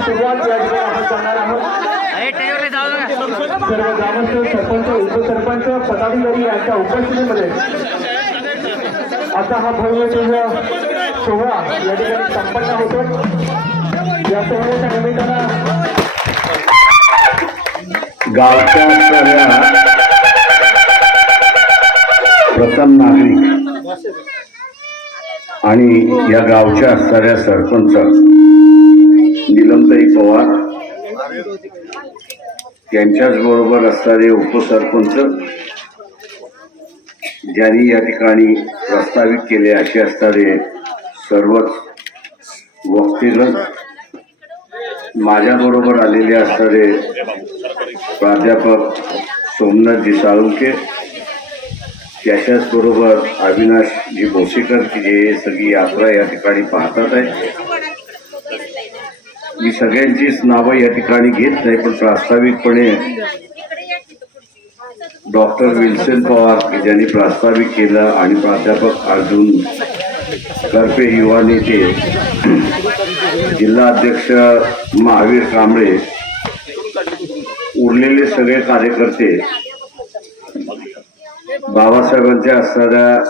सुरुवात या ठिकाणी आपण करणार आहोत. अरे टेबल जाऊ नका. सर्व ग्रामस्थ सरपंच उपसरपंच पदाधिकारी यांच्या उपस्थितीमध्ये असा हा भव्य दिव्य सोहळा या ठिकाणी संपन्न होतो या सोहळ्याच्या निमित्तानं गावच्या सगळ्या प्रथम नागरिक आणि या गावच्या असणाऱ्या सरपंच निलमताई पवार. यांच्याच बरोबर असणारे उपसरपंच ज्यांनी या ठिकाणी प्रस्तावित केले असे असणारे सर्वच वक्तेगण माझ्याबरोबर आलेले असणारे प्राध्यापक सोमनाथजी साळुंके त्याच्याच बरोबर अविनाशजी भोसेकर की जे सगळी यात्रा या ठिकाणी पाहतात आहे मी सगळ्यांचीच नावं या ठिकाणी घेत नाही पण प्रास्ताविकपणे डॉक्टर विल्सन पवार की ज्यांनी प्रास्ताविक केलं आणि प्राध्यापक अर्जुन करपे युवा नेते जिल्हा अध्यक्ष महावीर कांबळे उरलेले सगळे कार्यकर्ते बाबासाहेबांच्या असणाऱ्या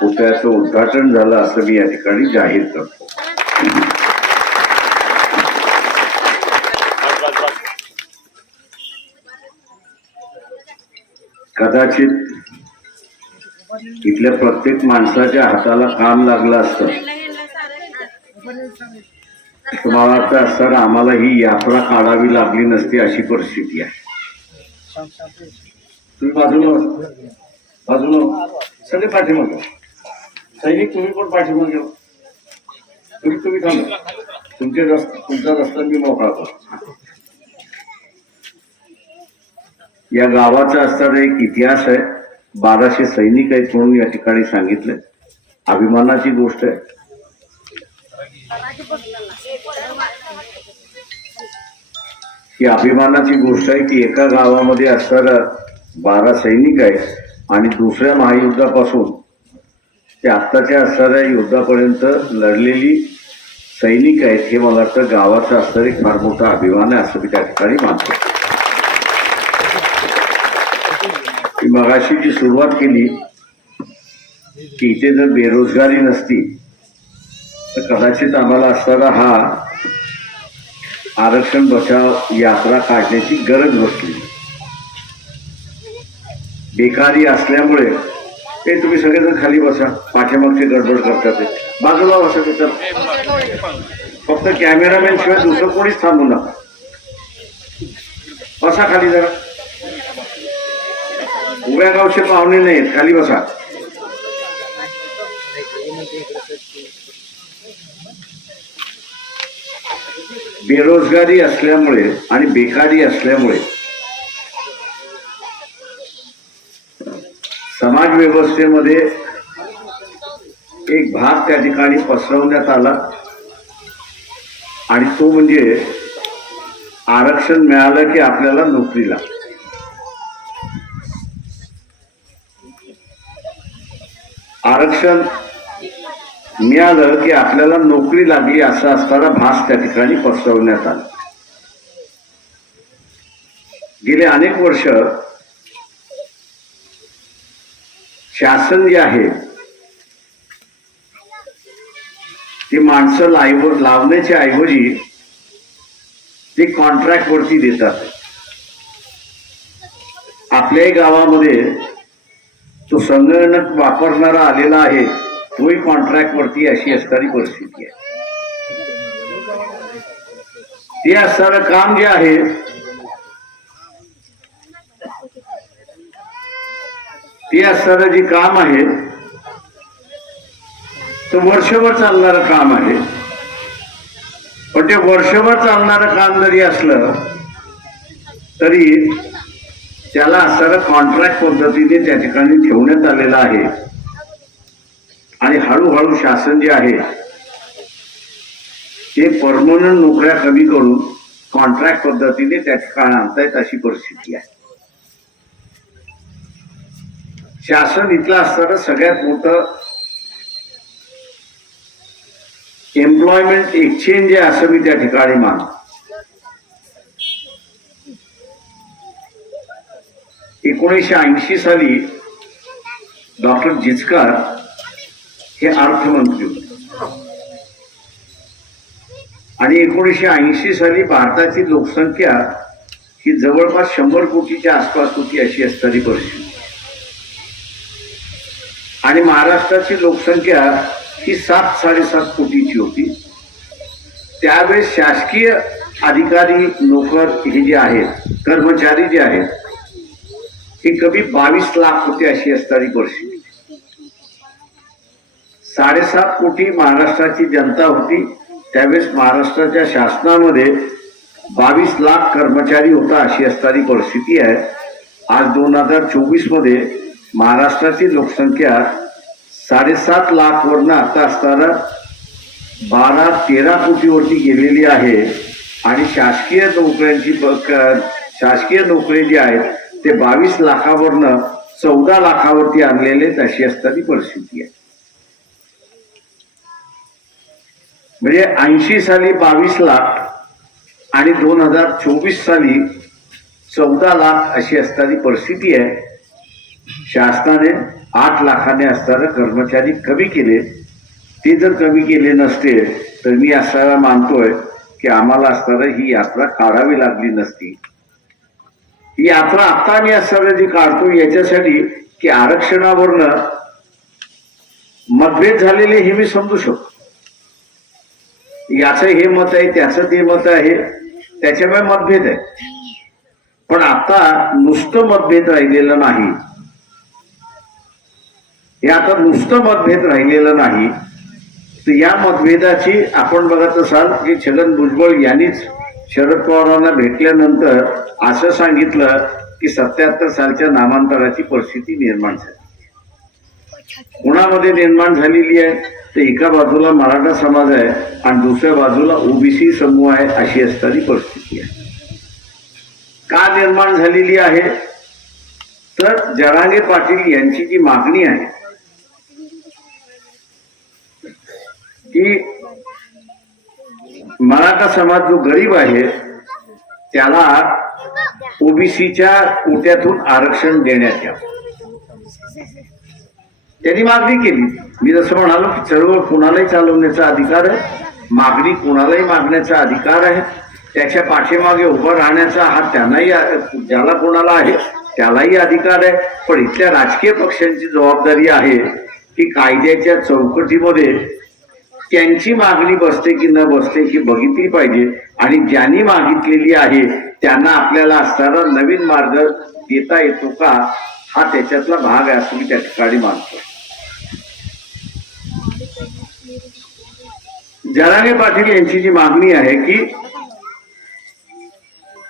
पुतळ्याचं उद्घाटन झालं असं मी या ठिकाणी जाहीर करतो. कदाचित इथल्या प्रत्येक माणसाच्या हाताला काम लागलं असतं. तुम्हाला वाटतं असताना आम्हाला ही यात्रा काढावी लागली नसती अशी परिस्थिती आहे. तुम्ही बाजूला बाजूला सगळे पाठीमागे सैनिक तुम्ही पण पाठीमागे व्हा. तुम्ही तुम्ही थांबा. तुमचे रस्ता तुमचा रस्ता मी मोकळा करतो. या गावाचा असणारा एक इतिहास आहे. बाराशे सैनिक आहेत म्हणून या ठिकाणी सांगितलंय. अभिमानाची गोष्ट आहे. ही अभिमानाची गोष्ट आहे की एका गावामध्ये असणारा बारा सैनिक आहेत आणि दुसऱ्या महायुद्धापासून ते आत्ताच्या असणाऱ्या युद्धापर्यंत लढलेली सैनिक आहेत हे मला वाटतं गावाचा असणारा एक फार मोठा अभिमान आहे असं मी त्या ठिकाणी मानतो. मगाशी जी सुरुवात केली की इथे जर बेरोजगारी नसती तर कदाचित आम्हाला असणारा हा आरक्षण बचाव यात्रा काढण्याची गरज नसली बेकारी असल्यामुळे ते तुम्ही सगळेजण खाली बसा पाठीमागची गडबड करतात ते. बाजूला बसा तिथं. फक्त कॅमेरामॅन शिवाय दुसरं कोणीच थांबू नका. बसा खाली जरा. उभ्या गावचे पाहुणे नाहीत खाली बसा. बेरोजगारी असल्यामुळे आणि बेकारी असल्यामुळे समाज व्यवस्थेमध्ये एक भाग त्या ठिकाणी पसरवण्यात आला. आणि तो म्हणजे आरक्षण मिळालं की आपल्याला नोकरीला. आरक्षण मिळालं की आपल्याला नोकरी लागली असं असताना भास त्या ठिकाणी पसरवण्यात आला. गेले अनेक वर्ष शासन जे आहे ते माणसं लाईव लावण्याच्या ऐवजी ते कॉन्ट्रॅक्ट वरती देतात. आपल्याही गावामध्ये तो संगणक वापरणारा आलेला आहे तोही कॉन्ट्रॅक्ट वरती अशी असणारी परिस्थिती आहे. ते असणारं काम जे आहे ते असणारं जे काम आहे ते वर्षभर चालणारं काम आहे. पण ते वर्षभर चालणारं काम जरी असलं तरी त्याला असणारा कॉन्ट्रॅक्ट पद्धतीने त्या ठिकाणी ठेवण्यात आलेलं आहे. आणि हळूहळू शासन जे आहे ते परमनंट नोकऱ्या कमी करून कॉन्ट्रॅक्ट पद्धतीने त्या ठिकाणी आणतायत अशी परिस्थिती आहे. शासन इथलं असताना सगळ्यात मोठं एम्प्लॉयमेंट एक्सचेंज आहे असं मी त्या ठिकाणी मानतो. एकोणीसशे ऐंशी साली डॉक्टर जिचकार हे अर्थमंत्री होते. आणि एकोणीसशे ऐंशी साली भारताची लोकसंख्या ही जवळपास शंभर कोटीच्या आसपास होती अशी असणारी परिस्थिती. आणि महाराष्ट्राची लोकसंख्या ही सात साडेसात कोटीची होती. त्यावेळेस शासकीय अधिकारी नोकर हे जे आहेत कर्मचारी जे आहेत ही कमी बावीस लाख होती अशी असणारी परिस्थिती साडेसात कोटी महाराष्ट्राची जनता होती. त्यावेळेस महाराष्ट्राच्या शासनामध्ये बावीस लाख कर्मचारी होता अशी असणारी परिस्थिती आहे. आज दोन हजार चोवीसमध्ये महाराष्ट्राची लोकसंख्या साडेसात लाख वरनं आता असताना बारा तेरा कोटीवरती गेलेली आहे. आणि शासकीय नोकऱ्यांची शासकीय नोकरी जी आहेत ते बावीस लाखावरनं चौदा लाखावरती आणलेले अशी असताना परिस्थिती आहे. म्हणजे ऐंशी साली बावीस लाख आणि दोन हजार चोवीस साली चौदा लाख अशी असणारी परिस्थिती आहे. शासनाने आठ लाखाने असताना कर्मचारी कमी केले. ते जर कमी केले नसते तर मी असायला मानतोय की आम्हाला असताना ही यात्रा काढावी लागली नसती. यात्रा आता मी असताना जी काढतो याच्यासाठी की आरक्षणावरनं मतभेद झालेले हे मी समजू शकतो. याचं हे मत आहे त्याचं ते मत आहे त्याच्यामुळे मतभेद आहे. पण आता नुसतं मतभेद राहिलेलं नाही. हे आता नुसतं मतभेद राहिलेलं नाही. तर या मतभेदाची आपण बघत असाल की छगन भुजबळ यांनीच शरद पवारांना भेटल्यानंतर असं सांगितलं की सत्याहत्तर सालच्या नामांतराची परिस्थिती निर्माण झाली. कुणामध्ये निर्माण झालेली आहे? तर एका बाजूला मराठा समाज आहे आणि दुसऱ्या बाजूला ओबीसी समूह आहे अशी असणारी परिस्थिती आहे. का निर्माण झालेली आहे? तर जरांगे पाटील यांची जी मागणी आहे की मराठा समाज जो गरीब आहे त्याला ओबीसीच्या कोट्यातून आरक्षण देण्यात यावं. त्यांनी मागणी केली. मी जसं म्हणालो की चळवळ कोणालाही चालवण्याचा अधिकार आहे मागणी कोणालाही मागण्याचा अधिकार आहे. त्याच्या पाठीमागे उभं राहण्याचा हा त्यांनाही ज्याला कोणाला आहे त्यालाही अधिकार आहे. पण इथल्या राजकीय पक्षांची जबाबदारी आहे की कायद्याच्या चौकटीमध्ये त्यांची मागणी बसते की न बसते ही बघितली पाहिजे. आणि ज्यांनी मागितलेली आहे त्यांना आपल्याला असताना नवीन मार्ग देता येतो का? हा त्याच्यातला भाग आहे असं मी त्या ठिकाणी मानतो. जरांगे पाटील यांची जी मागणी आहे की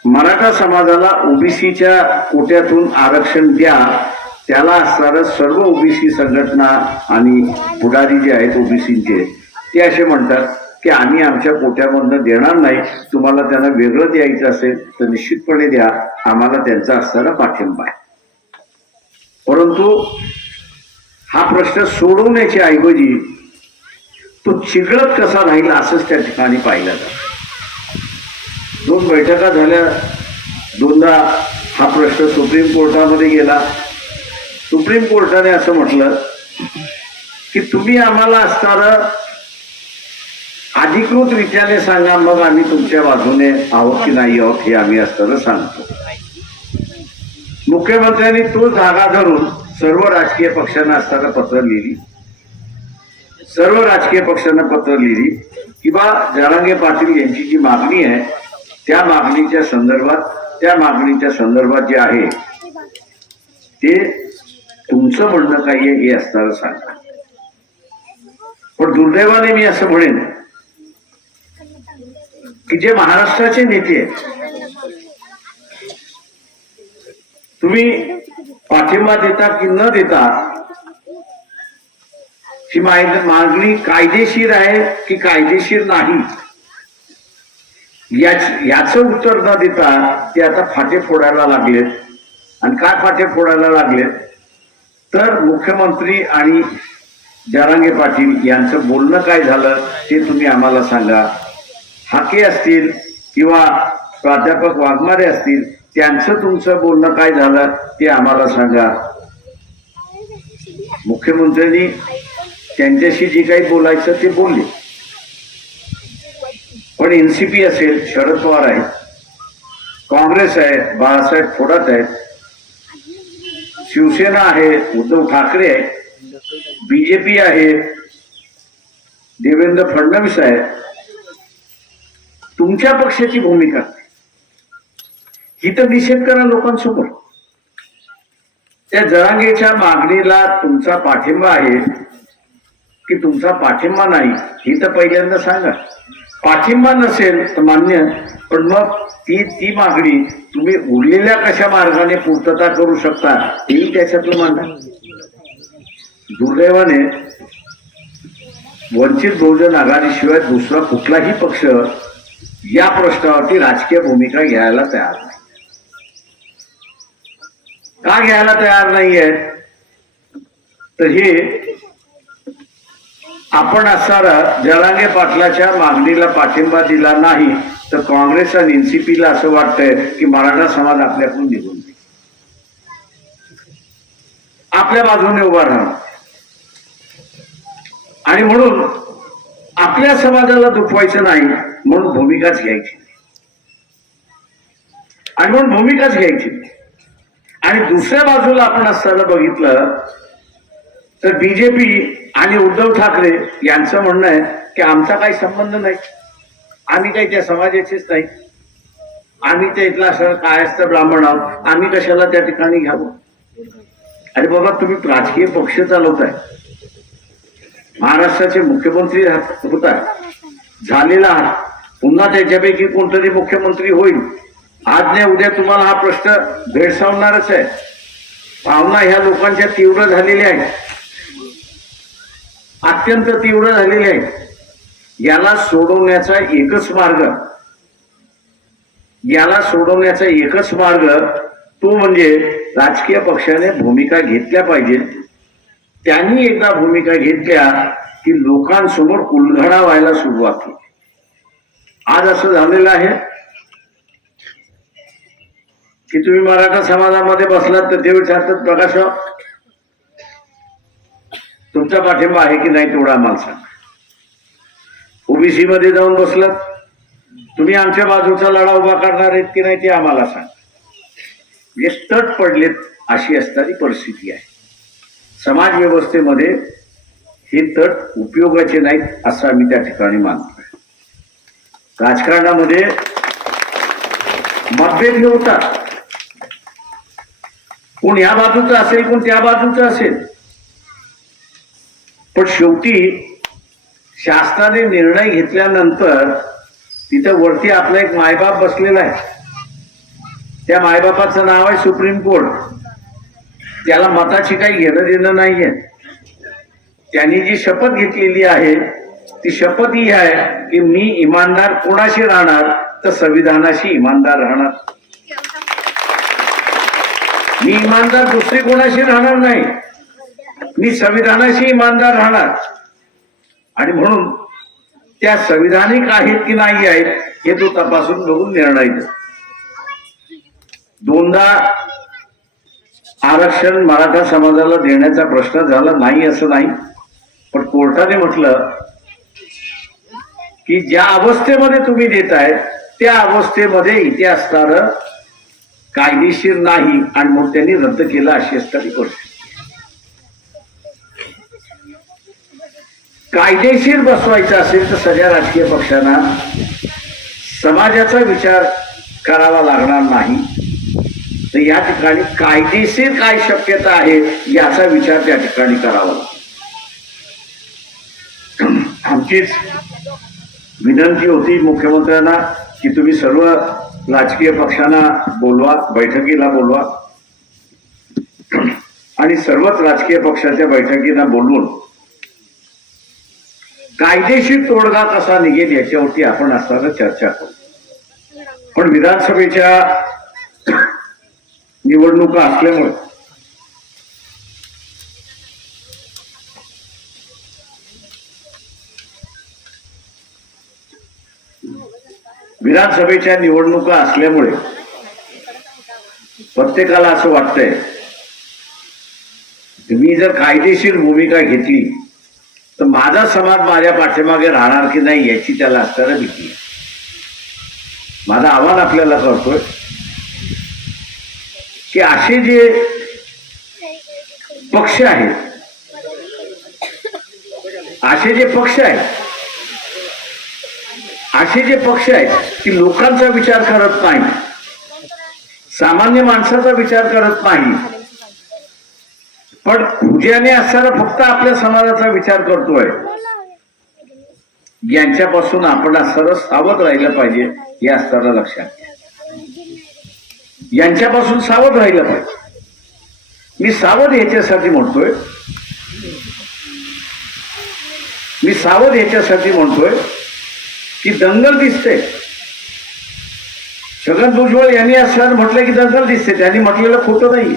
मराठा समाजाला ओबीसीच्या कोट्यातून आरक्षण द्या त्याला असणारं सर्व ओबीसी संघटना आणि पुढारी जे आहेत ओबीसीचे ते असे म्हणतात की आम्ही आमच्या पोट्यामधनं देणार नाही तुम्हाला त्यांना वेगळं द्यायचं असेल तर निश्चितपणे द्या आम्हाला त्यांचा असणारा पाठिंबा आहे. परंतु हा प्रश्न सोडवण्याच्या ऐवजी तो चिघळत कसा राहील असंच त्या ठिकाणी पाहिलं जातं. दोन बैठका झाल्या दोनदा हा प्रश्न सुप्रीम कोर्टामध्ये गेला. सुप्रीम कोर्टाने असं म्हटलं की तुम्ही आम्हाला असणारं अधिकृत रीत्याने सांगा मग आम्ही तुमच्या बाजूने आहोत की नाही आहोत हे आम्ही असताना सांगतो. मुख्यमंत्र्यांनी तो जागा धरून सर्व राजकीय पक्षांना असताना पत्र लिहिली. सर्व राजकीय पक्षांना पत्र लिहिली किंवा बा जरांगे पाटील यांची जी मागणी आहे त्या मागणीच्या संदर्भात त्या मागणीच्या संदर्भात जे आहे ते तुमचं म्हणणं काय आहे हे असताना सांगा. पण दुर्दैवाने मी असं म्हणेन की जे महाराष्ट्राचे नेते आहेत. तुम्ही पाठिंबा देता की न देता ही मागणी कायदेशीर आहे की कायदेशीर नाही? याच उत्तर न देता ते आता फाटे फोडायला लागलेत. आणि काय फाटे फोडायला लागलेत? तर मुख्यमंत्री आणि जरांगे पाटील यांचं बोलणं काय झालं ते तुम्ही आम्हाला सांगा. हाके असतील किंवा प्राध्यापक वाघमारे असतील त्यांचं तुमचं बोलणं काय झालं ते आम्हाला सांगा. मुख्यमंत्र्यांनी त्यांच्याशी जे काही बोलायचं ते बोलले. पण एनसीपी असेल शरद पवार आहे काँग्रेस आहे बाळासाहेब थोरात आहेत शिवसेना आहे उद्धव ठाकरे आहे बीजेपी आहे देवेंद्र फडणवीस आहे तुमच्या पक्षाची भूमिका. ही तर निषेध करा लोकांसमोर. त्या जरांगेच्या मागणीला तुमचा पाठिंबा आहे की तुमचा पाठिंबा नाही ही तर पहिल्यांदा सांगा. पाठिंबा नसेल तर मान्य पण मग ती ती मागणी तुम्ही उरलेल्या कशा मार्गाने पूर्तता करू शकता हेही त्याच्यातलं मांडा. दुर्दैवाने वंचित बहुजन आघाडीशिवाय दुसरा कुठलाही पक्ष या प्रश्नावरती राजकीय भूमिका घ्यायला तयार नाही. का घ्यायला तयार नाहीये? तर हे आपण असणारा जळांगे पाटलाच्या मागणीला पाठिंबा दिला नाही तर काँग्रेस आणि एनसीपीला असं वाटतंय की मराठा समाज आपल्याकडून निघून आपल्या बाजूने उभा राहणार. आणि म्हणून आपल्या समाजाला दुखवायचं नाही. म्हणून भूमिकाच घ्यायची आणि म्हणून भूमिकाच घ्यायची आणि दुसऱ्या बाजूला आपण असताना बघितलं तर बीजेपी आणि उद्धव ठाकरे यांचं म्हणणं आहे की आमचा काही संबंध नाही. आम्ही काही त्या समाजाचेच नाही. आम्ही त्या इथला असं असतं ब्राह्मण आहोत. आम्ही कशाला त्या ठिकाणी घ्यावं? अरे बाबा तुम्ही राजकीय पक्ष चालवताय. महाराष्ट्राचे मुख्यमंत्री होता झालेला आहात. पुन्हा त्याच्यापैकी कोणतरी मुख्यमंत्री होईल. आज नाही उद्या तुम्हाला हा प्रश्न भेडसावणारच आहे. भावना ह्या लोकांच्या तीव्र झालेल्या आहेत. अत्यंत तीव्र झालेल्या आहेत. याला सोडवण्याचा एकच मार्ग याला सोडवण्याचा एकच मार्ग तो म्हणजे राजकीय पक्षाने भूमिका घेतल्या पाहिजेत त्यांनी एकदा भूमिका घेतल्या की लोकांसमोर उलघडा व्हायला सुरुवात केली. आज असं झालेलं आहे की तुम्ही मराठा समाजामध्ये बसलात तर ते विचारतात प्रकाशराव तुमचा पाठिंबा आहे की नाही तेवढा आम्हाला सांग. ओबीसी मध्ये जाऊन बसलात. तुम्ही आमच्या बाजूचा लढा उभा करणार आहेत की नाही ते आम्हाला सांग. म्हणजे तट पडलेत अशी असणारी परिस्थिती आहे. समाज व्यवस्थेमध्ये हे तट उपयोगाचे नाहीत असं आम्ही त्या ठिकाणी मानतोय. राजकारणामध्ये मतभेद हे होतात. कोण या बाजूचं असेल कोण त्या बाजूचं असेल. पण शेवटी शासनाने निर्णय घेतल्यानंतर तिथं वरती आपला एक मायबाप बसलेला आहे. त्या मायबापाचं नाव आहे सुप्रीम कोर्ट. त्याला मताची काही घेणं देणं नाहीये. त्यांनी जी शपथ घेतलेली आहे ती शपथ ही आहे की मी इमानदार कोणाशी राहणार तर संविधानाशी इमानदार राहणार. मी इमानदार दुसरी कोणाशी राहणार नाही. मी संविधानाशी इमानदार राहणार. आणि म्हणून त्या संविधानिक आहेत की नाही आहेत हे तो तपासून बघून निर्णय दोनदा आरक्षण मराठा समाजाला देण्याचा प्रश्न झाला नाही असं नाही पण कोर्टाने म्हटलं की ज्या अवस्थेमध्ये तुम्ही देताय त्या अवस्थेमध्ये इथे असणार कायदेशीर नाही आणि मग त्यांनी रद्द केलं अशी असणारी गोष्ट. कायदेशीर बसवायचं असेल तर सगळ्या राजकीय पक्षांना समाजाचा विचार करावा लागणार नाही. तर या ठिकाणी कायदेशीर काय शक्यता आहे याचा विचार त्या ठिकाणी करावा लागतो. आमचीच विनंती होती मुख्यमंत्र्यांना की तुम्ही सर्व राजकीय पक्षांना बोलवा बैठकीला बोलवा. आणि सर्वच राजकीय पक्षाच्या बैठकीला बोलवून कायदेशीर तोडगा कसा निघेल याच्यावरती आपण असताना चर्चा करू. पण विधानसभेच्या निवडणुका असल्यामुळे विधानसभेच्या निवडणुका असल्यामुळे प्रत्येकाला असं वाटतंय मी जर कायदेशीर भूमिका घेतली तर माझा समाज माझ्या पाठीमागे राहणार की नाही याची त्याला असताना भीती माझा माझं आव्हान आपल्याला करतोय की असे जे पक्ष आहेत असे जे पक्ष आहेत असे जे पक्ष आहेत की लोकांचा विचार करत नाही सामान्य माणसाचा विचार करत नाही पण खुज्याने असताना फक्त आपल्या समाजाचा विचार करतोय यांच्यापासून आपण असताना सावध राहिलं पाहिजे हे असताना लक्षात घ्या. यांच्यापासून सावध राहिलं पाहिजे मी सावध याच्यासाठी म्हणतोय मी सावध याच्यासाठी म्हणतोय की दंगल दिसते. छगन भुजबळ यांनी असं म्हटलं की दंगल दिसते. त्यांनी म्हटलेलं खोटं नाही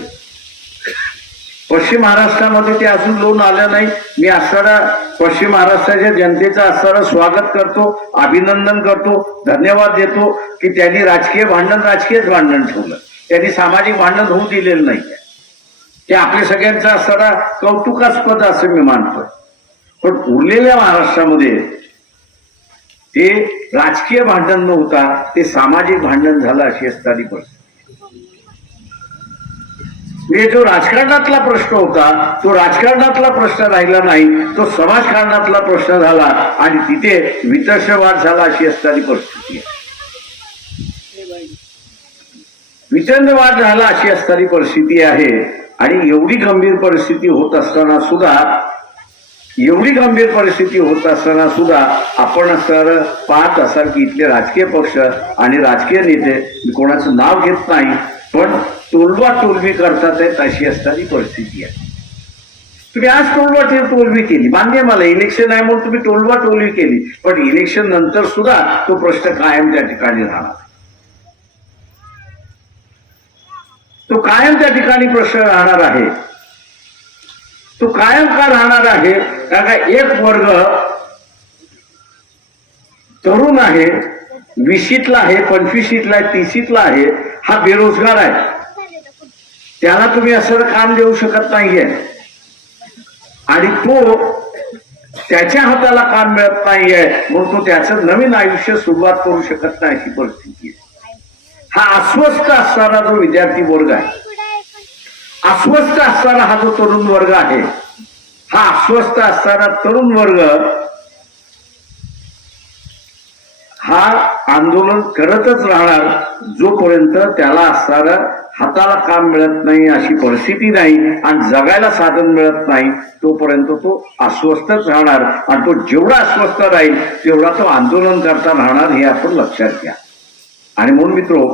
पश्चिम महाराष्ट्रामध्ये ते अजून लोन आलं नाही. मी असणारा पश्चिम महाराष्ट्राच्या जनतेचं असणारं स्वागत करतो अभिनंदन करतो धन्यवाद देतो की त्यांनी राजकीय भांडण राजकीयच भांडण ठेवलं. त्यांनी सामाजिक भांडण होऊ दिलेलं नाही. ते आपल्या सगळ्यांचा असणारा कौतुकास्पद असं मी मानतोय. पण उरलेल्या महाराष्ट्रामध्ये ते राजकीय भांडण न होता ते सामाजिक भांडण झालं अशी असताना परिस्थिती. म्हणजे जो राजकारणातला प्रश्न होता तो राजकारणातला प्रश्न राहिला नाही तो समाजकारणातला प्रश्न झाला आणि तिथे वितर्षवाद झाला अशी असताना परिस्थिती. आहे वितंडवाद झाला अशी असणारी परिस्थिती आहे आणि एवढी गंभीर परिस्थिती होत असताना सुद्धा एवढी गंभीर परिस्थिती होत असताना सुद्धा आपण सर पाहत असाल की इथले राजकीय पक्ष आणि राजकीय नेते कोणाचं नाव घेत नाही पण तोलवा टोलवी करतात आहेत अशी असणारी परिस्थिती आहे. तुम्ही आज टोलवा टोलवी केली. मान्य मला इलेक्शन आहे म्हणून तुम्ही टोलवा टोलवी केली. पण इलेक्शन नंतर सुद्धा तो प्रश्न कायम त्या ठिकाणी राहणार. तो कायम त्या ठिकाणी प्रश्न राहणार आहे. तो कायम का राहणार आहे? कारण का एक वर्ग तरुण आहे विशीतला आहे पंचवीसीतला आहे तीसीतला आहे हा बेरोजगार आहे. त्याला तुम्ही असं काम देऊ शकत नाहीये. आणि तो त्याच्या हाताला काम मिळत नाहीये म्हणून तो त्याचं नवीन आयुष्य सुरुवात करू शकत नाही अशी परिस्थिती आहे. हा अस्वस्थ असणारा जो विद्यार्थी वर्ग आहे अस्वस्थ असताना हा जो तरुण वर्ग आहे हा अस्वस्थ असणारा तरुण वर्ग हा आंदोलन करतच राहणार जोपर्यंत त्याला असणारा हाताला काम मिळत नाही अशी परिस्थिती नाही आणि जगायला साधन मिळत नाही तोपर्यंत तो अस्वस्थच राहणार आणि तो जेवढा अस्वस्थ राहील तेवढा तो आंदोलन करता राहणार हे आपण लक्षात घ्या. आणि म्हणून मित्रो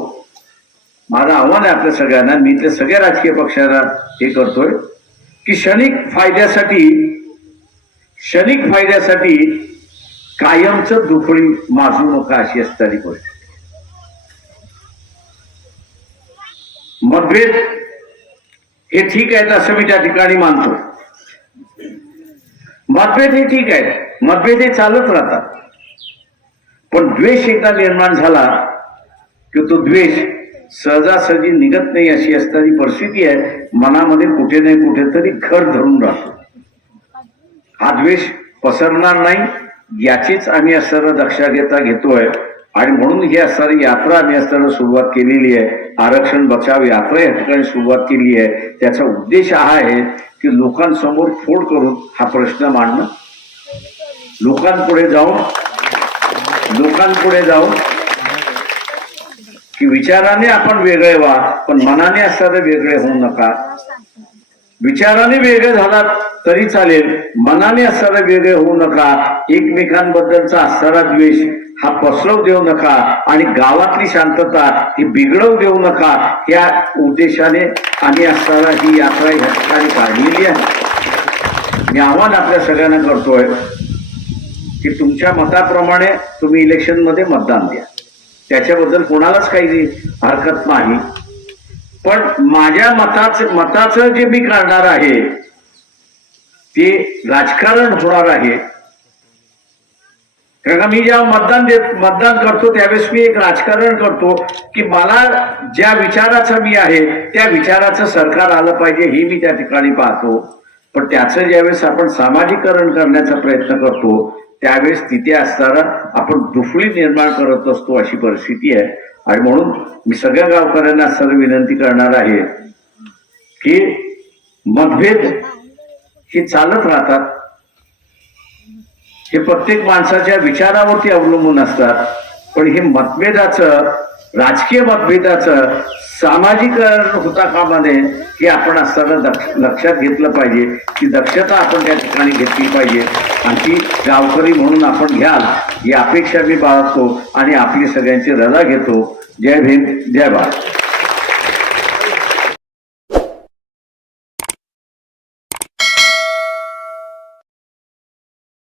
माझं आव्हान आहे आपल्या सगळ्यांना मी ते सगळ्या राजकीय पक्षांना हे करतोय की क्षणिक फायद्यासाठी क्षणिक फायद्यासाठी कायमच दुफळी माजू नका अशी असणारी परिस्थिती. मतभेद हे ठीक आहेत असं मी त्या ठिकाणी मानतो. मतभेद हे ठीक आहेत मतभेद हे चालत राहतात. पण द्वेष एकदा निर्माण झाला की तो द्वेष सहजासहजी निघत नाही अशी असणारी परिस्थिती आहे मनामध्ये कुठे नाही कुठेतरी घर धरून राहतो. हा द्वेष पसरणार नाही याचीच आम्ही असणारं घेता घेतोय. आणि म्हणून ही असणारी यात्रा आम्ही असताना सुरुवात केलेली आहे. आरक्षण बचाव यात्रा या ठिकाणी सुरुवात केली आहे. त्याचा उद्देश हा आहे की लोकांसमोर फोड करून हा प्रश्न मांडणं. लोकांपुढे जाऊन लोकांपुढे जाऊन की विचाराने आपण वेगळे व्हा पण मनाने असणारे वेगळे होऊ नका. विचाराने वेगळे झालात तरी चालेल मनाने असणारे वेगळे होऊ नका. एकमेकांबद्दलचा असणारा द्वेष हा पसरव देऊ नका आणि गावातली शांतता ही बिघडवू देऊ नका. या उद्देशाने आणि असणारा ही यात्रा या ठिकाणी काढलेली आहे. मी आव्हान आपल्या सगळ्यांना करतोय की तुमच्या मताप्रमाणे तुम्ही इलेक्शनमध्ये मतदान द्या. त्याच्याबद्दल कोणालाच काही हरकत नाही. पण माझ्या मताचं मताचं जे मी करणार आहे ते राजकारण होणार आहे. कारण का मी जेव्हा मतदान देत मतदान करतो त्यावेळेस मी एक राजकारण करतो की मला ज्या विचाराचं मी आहे त्या विचाराचं सरकार आलं पाहिजे हे मी त्या ठिकाणी पाहतो. पण त्याचं ज्यावेळेस आपण सामाजिकरण करण्याचा प्रयत्न करतो त्यावेळेस तिथे असताना आपण दुफळी निर्माण करत असतो अशी परिस्थिती आहे. आणि म्हणून मी सगळ्या गावकऱ्यांना सर्व विनंती करणार आहे की मतभेद हे चालत राहतात. हे प्रत्येक माणसाच्या विचारावरती अवलंबून असतात. पण हे मतभेदाचं राजकीय मतभेदाचं सामाजिकरण होता कामा नये हे आपण असताना दक्ष- लक्षात घेतलं पाहिजे ती दक्षता आपण त्या ठिकाणी घेतली पाहिजे. आणखी गावकरी म्हणून आपण घ्याल ही अपेक्षा मी बाळगतो आणि आपली सगळ्यांची रजा घेतो. जय भीम जय भारत.